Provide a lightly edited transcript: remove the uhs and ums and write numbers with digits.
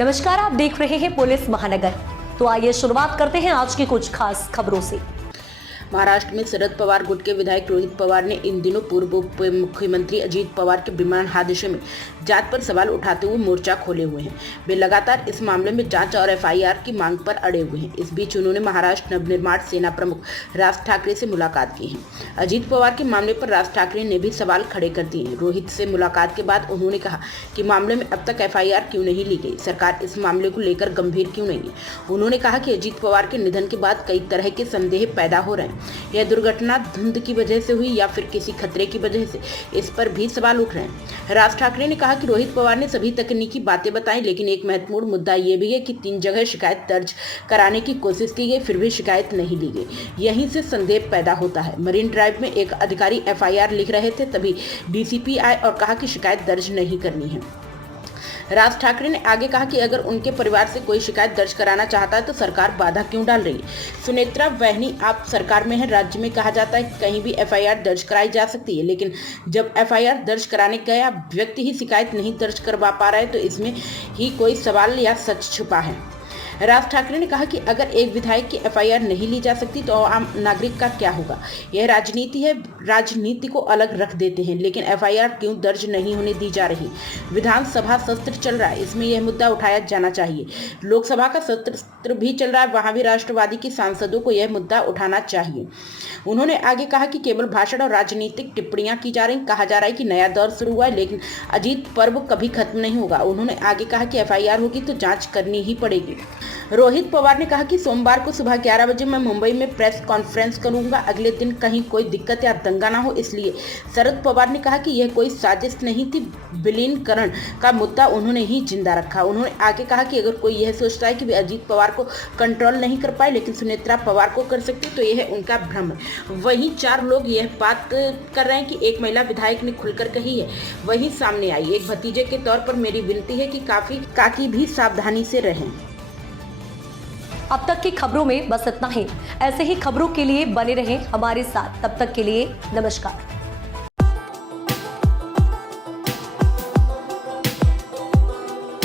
नमस्कार, आप देख रहे हैं पुलिस महानगर। तो आइए शुरुआत करते हैं आज की कुछ खास खबरों से। महाराष्ट्र में शरद पवार गुट के विधायक रोहित पवार ने इन दिनों पूर्व उप मुख्यमंत्री अजीत पवार के विमान हादसे में जांच पर सवाल उठाते हुए मोर्चा खोले हुए हैं। वे लगातार इस मामले में जांच और एफआईआर की मांग पर अड़े हुए हैं। इस बीच उन्होंने महाराष्ट्र नवनिर्माण सेना प्रमुख राज ठाकरे से मुलाकात की है। अजीत पवार के मामले पर राज ठाकरे ने भी सवाल खड़े कर दिए हैं। रोहित से मुलाकात के बाद उन्होंने कहा कि मामले में अब तक एफआईआर क्यों नहीं ली गई, सरकार इस मामले को लेकर गंभीर क्यों नहीं है। उन्होंने कहा कि अजीत पवार के निधन के बाद कई तरह के संदेह पैदा हो रहे हैं। यह दुर्घटना धुंध की वजह से हुई या फिर किसी खतरे की वजह से, इस पर भी सवाल उठ रहे हैं। राज ठाकरे ने कहा कि रोहित पवार ने सभी तकनीकी बातें बताई, लेकिन एक महत्वपूर्ण मुद्दा यह भी है कि 3 जगह शिकायत दर्ज कराने की कोशिश की गई, फिर भी शिकायत नहीं ली गई। यहीं से संदेह पैदा होता है। मरीन ड्राइव में एक अधिकारी एफआईआर लिख रहे थे, तभी डीसीपी आए और कहा कि शिकायत दर्ज नहीं करनी है। राज ठाकरे ने आगे कहा कि अगर उनके परिवार से कोई शिकायत दर्ज कराना चाहता है तो सरकार बाधा क्यों डाल रही है। सुनेत्रा वहनी, आप सरकार में है, राज्य में कहा जाता है कि कहीं भी एफआईआर दर्ज कराई जा सकती है, लेकिन जब एफआईआर दर्ज कराने गया व्यक्ति ही शिकायत नहीं दर्ज करवा पा रहा है तो इसमें ही कोई सवाल या सच छुपा है। राज ठाकरे ने कहा कि अगर एक विधायक की एफआईआर नहीं ली जा सकती तो आम नागरिक का क्या होगा। यह राजनीति है, राजनीति को अलग रख देते हैं, लेकिन एफआईआर क्यों दर्ज नहीं होने दी जा रही। विधानसभा सत्र चल रहा है, इसमें यह मुद्दा उठाया जाना चाहिए। लोकसभा का सत्र भी चल रहा है, वहां भी राष्ट्रवादी के सांसदों को यह मुद्दा उठाना चाहिए। उन्होंने आगे कहा कि केवल भाषण और राजनीतिक टिप्पणियां की जा रही, कहा जा रहा है कि नया दौर शुरू हुआ है, लेकिन अजीत पर्व कभी खत्म नहीं होगा। उन्होंने आगे कहा कि एफआईआर होगी तो जांच करनी ही पड़ेगी। रोहित पवार ने कहा कि सोमवार को सुबह 11 बजे मैं मुंबई में प्रेस कॉन्फ्रेंस करूंगा। अगले दिन कहीं कोई दिक्कत या दंगा ना हो, इसलिए शरद पवार ने कहा कि यह कोई साजिश नहीं थी। विलीनीकरण का मुद्दा उन्होंने ही जिंदा रखा। उन्होंने आगे कहा कि अगर कोई यह सोचता है कि वे अजीत पवार को कंट्रोल नहीं कर पाए लेकिन सुनेत्रा पवार को कर सकते, तो यह उनका भ्रम है। वहीं 4 लोग यह बात कर रहे हैं कि एक महिला विधायक ने खुलकर कही है, वही सामने आई। एक भतीजे के तौर पर मेरी विनती है कि काकी भी सावधानी से रहें। अब तक की खबरों में बस इतना ही। ऐसे ही खबरों के लिए बने रहें हमारे साथ। तब तक के लिए नमस्कार।